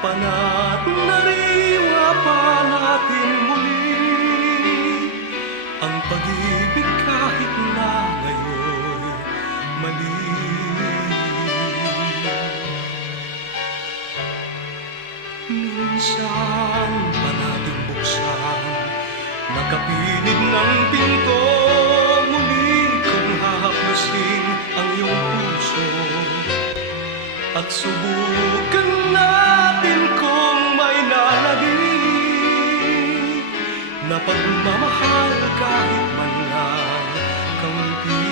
Pana't nariwa pa natin muli ang pag-ibig kahit na ngayon mali. Minsan pa natin buksan, nakapinig ng pinto, muli kong hahaplusin ang iyong puso at subukan natin kung may nalagim na pagmamahal kahit man lang kaunti.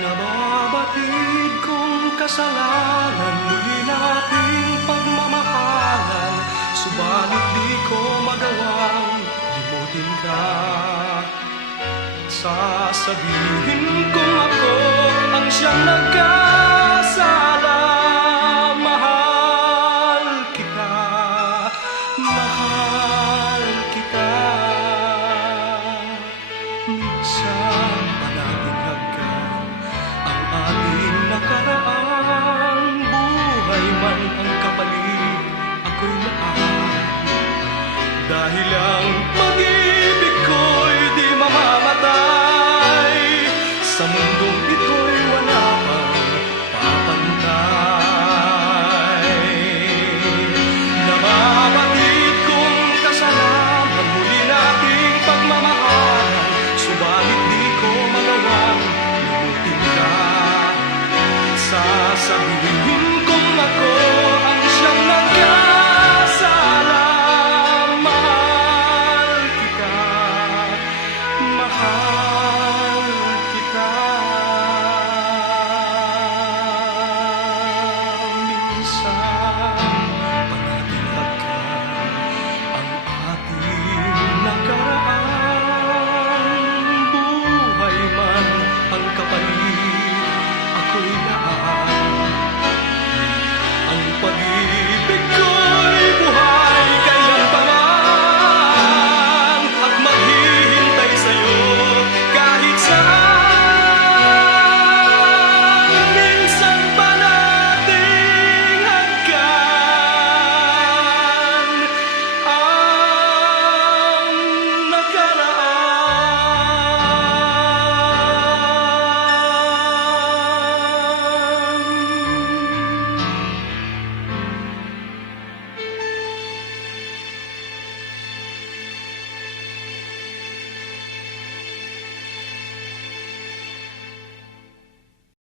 Nababatid kong kasalanan, muli nating pagmamahalan, subalit di ko magawang limutin ka. Sasabihin kong ako ang siyang nagkasala. Mahal kita, mahal kita. Minsan